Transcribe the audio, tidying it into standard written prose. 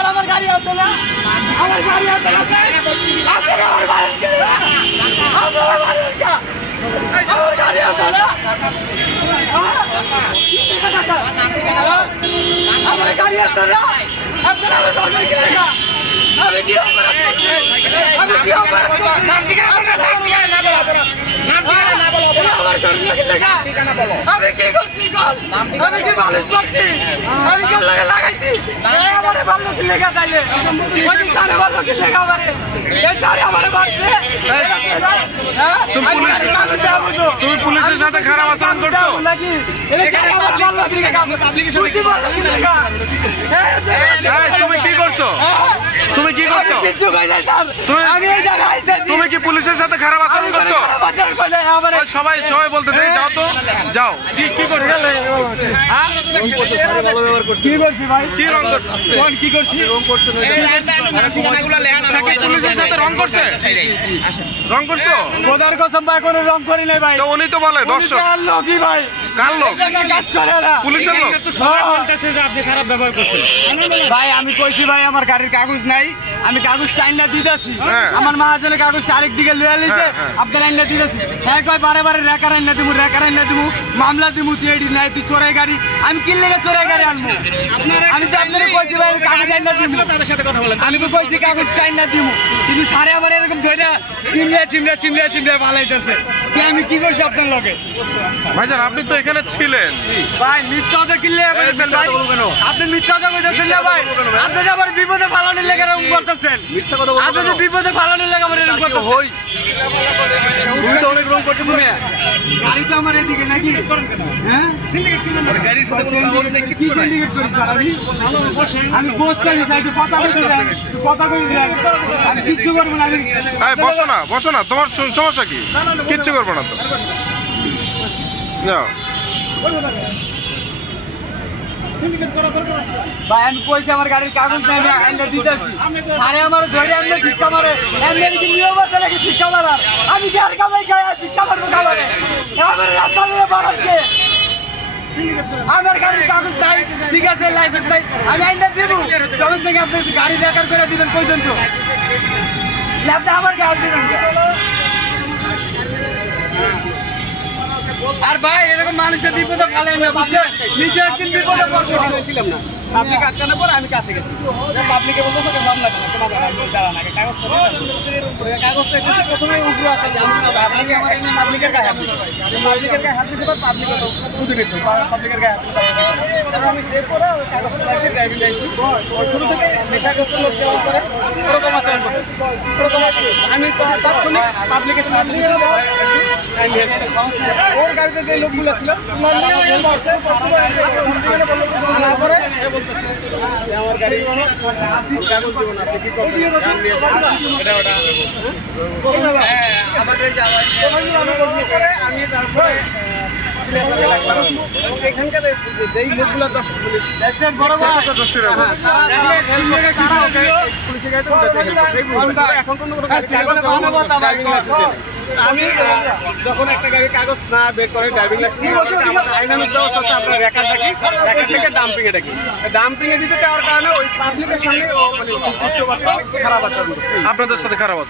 আপনার আমার গাড়ি আছে না, আমার গাড়ি আছে না আপনার আমার গাড়ি আপনার আমার গাড়ি আছে না আমার গাড়ি আছে না আপনার আমার গাড়ি কি লেখা আমি কি আমি কি নাম ঠিকানা না বলো আমার গাড়ি লেখা আমি কি করছি কল আমি কি মালিশ করছি আমি কি লাগাইছি আমারে ভালো কি লেখা তাইলে ওই সারে ভালো কি লেখা আমারে এই সারে আমারে মারছে তুমি পুলিশের সাথে খারাপ আচরণ করছো নাকি এই গাড়ি আমার ভালো কি লেখা পুলিশ ভালো কি লেখা তুমি কি করছো তুমি কি করছো কিছু কইলে স্যার আমি এই জায়গায় আইছি তুমি কি পুলিশের সাথে খারাপ আচরণ করছো বাজার কইলে আমারে সবাই বলতে দেই যাও তো যাও কি করছো হ্যাঁ রং করছো সারে ভালো ব্যবহার করছি কি করছি ভাই কি রং করছো কোন কি করছি রং করতে ঠিকানাগুলো লেখা কি পুলিশের সাথে রং করছে রং করছো খোদার কসম ভাই কোনো রং করি নাই ভাই তো উনি তো বলে দর্শক কার লোক কি ভাই কার লোক কাজ করে না পুলিশের লোক তো সবাই বলতেছে যে আপনি খারাপ ব্যবহার করছেন ভাই আমি কইছি ভাই আমার গাড়ির কাগজ নাই আমি কাগজ টাইম না দিতেছি আমার মহাজনের কাগজ আরেক দিকে লয়ে লিছে আপনার আইন না দিতেছি হ্যাঁ কই বারে বারে রেকার আইন না দিমু মামলা দিমু তিএডি নাই তুই চোরাই গাড়ি আমি কি লেগে চোরাই গাড়ি আনমু আমি তো আপনারে কইছি ভাই কাগজ আইন না দিমু তাদের সাথে কথা বলেন আমি তো কইছি কাগজ টাইম না দিমু কিন্তু সারে আমার এরকম ধইরা চিমড়ে পালাইতেছে কি আমি কি করছি আপনার লগে ভাইজান আপনি তো এখানে ছিলেন ভাই মিথ্যা কথা কি লেগে কইছেন ভাই আপনি মিথ্যা কথা কইতেছেন না ভাই আপনি আবার বিপদে ফালানোর লেগে এরকম করতেছেন মিথ্যা কথা বলছেন আপনি বিপদে ফালানোর লেগে আবার এরকম করতেছেন হই তুমি তো অনেক রং করতে তুমি গাড়ি তো আমার এদিকে নাকি হ্যাঁ সিন্ডিকেট কি নাম্বার গাড়ির সাথে কোনো কাগজ নেই কি সিন্ডিকেট করিস স্যার আমি বসতে চাই একটু কথা বলতে চাই কথা কই আমি কিচ্ছু করব না আমি এই বসো না তোমার সমস্যা কি কিচ্ছু করব না তো যাও ভাই আমি কইছি আমার গাড়ির কাগজ নাই আমি আইনা দিতেছি আরে আমার ধরে আনলে ভিক্ষা মারে এমনি কি নিয়ম আছে নাকি ভিক্ষা মারার আমি কি আর কামাই খাই আর ভিক্ষা মারবো খাবারে আমার রাস্তা দিয়ে বাড়াচ্ছে আমার গাড়ির কাগজ নাই ঠিক আছে লাইসেন্স নাই আমি আইনা দিব সমস্যা কি আপনি গাড়ি রেকর্ড করে দিবেন কইছেন তো আপনি আমার গাড়ি দিবেন আর ভাই এরকম মানুষের বিপদে ফেলেন না বুঝছেন নিচে একদিন বিপদে পড়ছিলাম না পাবলিক আটকানোর পর আমি কাছে গেছি পাবলিকে বলতো তোকে মামলা দাঁড়ান আগে কাগজ প্রথমে উগ্র আছে আপনি আমার এনে পাবলিকের গায়ে হাত দিতে পাবলিকের গায়ে হাত দিতে পার পাবলিকের বুঝে নিত পাবলিকের গায়ে হাত দিতে তারপর আমি সেভ করে কাগজ লাগছে ড্রাইভিং লাইসেন্স শুরু থেকে নেশাগ্রস্ত লোক যেমন করে ওরকম আচরণ করে আমি তাৎক্ষণিক পাবলিকের ওর গাড়িতে যে লোকগুলো ছিল তারপরে আমার গাড়ি কাগজ দেবো না কি করবে আমি তারপরে এখানকার যেই লোকগুলো দেখছেন বড় এখন কোনো আমি যখন একটা গাড়ির কাগজ না বের করে ড্রাইভিং লাইসেন্স আইনানুক ব্যবস্থা আছে আপনার রেকারটাকে ডাম্পিং এ ডাকি ডাম্পিং এ দিতে চাওয়ার কারণে ওই পাবলিকের সামনে খারাপ আচরণ আপনাদের সাথে খারাপ আচরণ